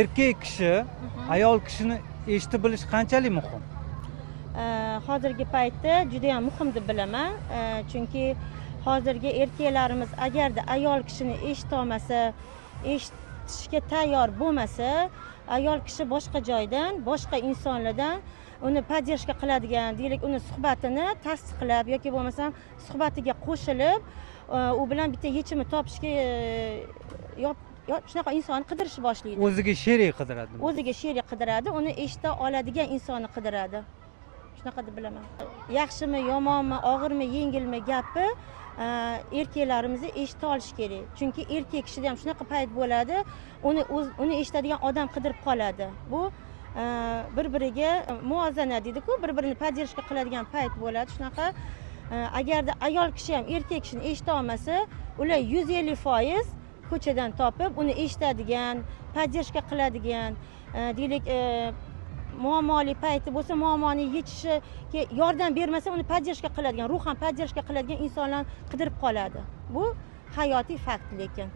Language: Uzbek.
erkak kishi ayol kishini eshitib bilish qanchalik muhim? Hozirgi paytda juda ham muhim deb bilaman. Chunki hozirgi erkaklarimiz agarda ayol kishini eshitolmasa, eshitishga tayyor bo'lmasa, ayol kishi boshqa joydan, boshqa insonlardan uni podдержка qiladigan, deylik, uni suhbatini tasdiqlab yoki bo'lmasam suhbatiga qo'shilib, u bilan bitta yechimni topishga shunaqa insonni qidirishni boshlaydi. O'ziga sherik qidiradi. O'ziga sherik qidiradi, uni eshita oladigan insonni qidiradi. Shunaqa deb bilaman. Yaxshimi, yomonmi, og'irmi, yengilmi gapi erkaklarimizni eshita olish kerak. Chunki erkak kishida ham shunaqa payt bo'ladi, uni eshitadigan odam qidirib qoladi. Bu bir-biriga muvozanat deydi-ku, bir-birini podдержка qiladigan payt bo'ladi. Shunaqa agarda ayol kishi ham erkak kishini eshita olmasa, ular 150% ko'chadan topib, uni eshitadigan, podдержка qiladigan, deylik, muammoli payti bo'lsa, muammoni yechishiga yordam bermasa, uni podдержка qiladigan, ruhan podдержка qiladigan insonlarni qidirib qoladi. Bu hayotiy fakt lekin.